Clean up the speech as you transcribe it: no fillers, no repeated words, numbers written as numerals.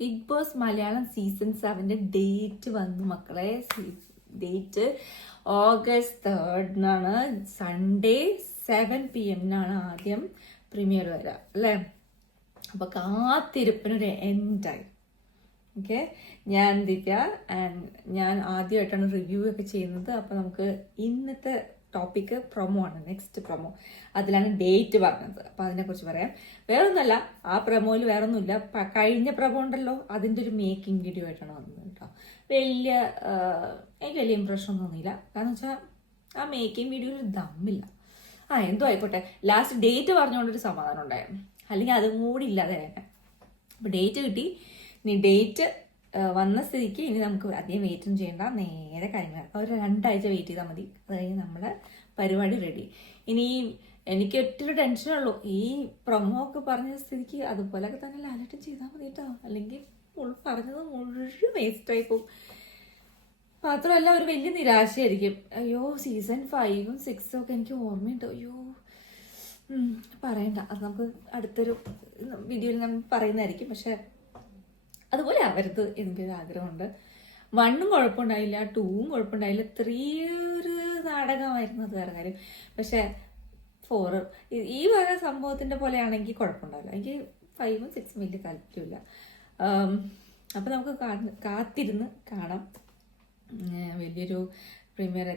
Big Boss Malayalam season 7 date വന്നു മക്കളെ. Date August 3 Sunday 7 PM ആദ്യം പ്രീമിയർ വരിക അല്ലേ. അപ്പൊ കാത്തിരിപ്പിനൊരു എൻഡായി. ഓക്കെ, ഞാൻ ആദ്യമായിട്ടാണ് റിവ്യൂ ഒക്കെ ചെയ്യുന്നത്. അപ്പൊ നമുക്ക് ഇന്നത്തെ ടോപ്പിക്ക് പ്രൊമോ ആണ്, നെക്സ്റ്റ് പ്രൊമോ. അതിലാണ് ഡേറ്റ് പറഞ്ഞത്. അപ്പൊ അതിനെക്കുറിച്ച് പറയാം. വേറൊന്നുമല്ല, ആ പ്രൊമോയിൽ വേറൊന്നുമില്ല. കഴിഞ്ഞ പ്രൊമോ ഉണ്ടല്ലോ, അതിൻ്റെ ഒരു മേക്കിംഗ് വീഡിയോ ആയിട്ടാണ് വന്നത് കേട്ടോ. എനിക്ക് വലിയ ഇമ്പ്രഷൻ ഒന്നും തോന്നിയില്ല. കാരണം വെച്ചാൽ ആ മേക്കിംഗ് വീഡിയോയിൽ ഒരു ദമ്മില്ല. എന്തോ ആയിക്കോട്ടെ, ലാസ്റ്റ് ഡേറ്റ് പറഞ്ഞുകൊണ്ടൊരു സമാധാനം ഉണ്ടായിരുന്നു. അല്ലെങ്കിൽ അതും കൂടി ഇല്ലാതെ തന്നെ. അപ്പൊ ഡേറ്റ് കിട്ടി. ഇനി ഡേറ്റ് വന്ന സ്ഥിതിക്ക് ഇനി നമുക്ക് അധികം വെയിറ്റും ചെയ്യേണ്ട, നേരെ കാര്യങ്ങൾ ഒരു 2 ആഴ്ച വെയിറ്റ് ചെയ്താൽ മതി. അത് കഴിഞ്ഞ് നമ്മുടെ പരിപാടി റെഡി. ഇനി എനിക്ക് ഒറ്റൊരു ടെൻഷനുള്ളൂ, ഈ പ്രൊമോ ഒക്കെ പറഞ്ഞ സ്ഥിതിക്ക് അതുപോലെയൊക്കെ തന്നെ ലാലേട്ടൻ ചെയ്താൽ മതി കേട്ടോ. അല്ലെങ്കിൽ പറഞ്ഞത് മുഴുവൻ വേസ്റ്റായി പോകും. മാത്രമല്ല ഒരു വലിയ നിരാശയായിരിക്കും. അയ്യോ, സീസൺ 5ഉം 6ഉം ഒക്കെ എനിക്ക് ഓർമ്മയുണ്ട്. അയ്യോ, പറയണ്ട, അത് നമുക്ക് അടുത്തൊരു വീഡിയോയിൽ നമ്മൾ പറയുന്നതായിരിക്കും. പക്ഷെ അതുപോലെ ആവരുത് എനിക്കൊരു ആഗ്രഹമുണ്ട്. 1ഉം കുഴപ്പമുണ്ടായില്ല, 2ഉം കുഴപ്പമുണ്ടായില്ല, 3 ഒരു നാടകമായിരുന്നു, അത് വേറെ കാര്യം. പക്ഷെ 4 ഈ വക സംഭവത്തിന്റെ പോലെയാണെങ്കിൽ കുഴപ്പമുണ്ടാവില്ല. എനിക്ക് 5ഉം 6ഉം വലിയ താല്പര്യമില്ല. അപ്പൊ നമുക്ക് കാത്തിരുന്ന് കാണാം. വലിയൊരു പ്രീമിയർ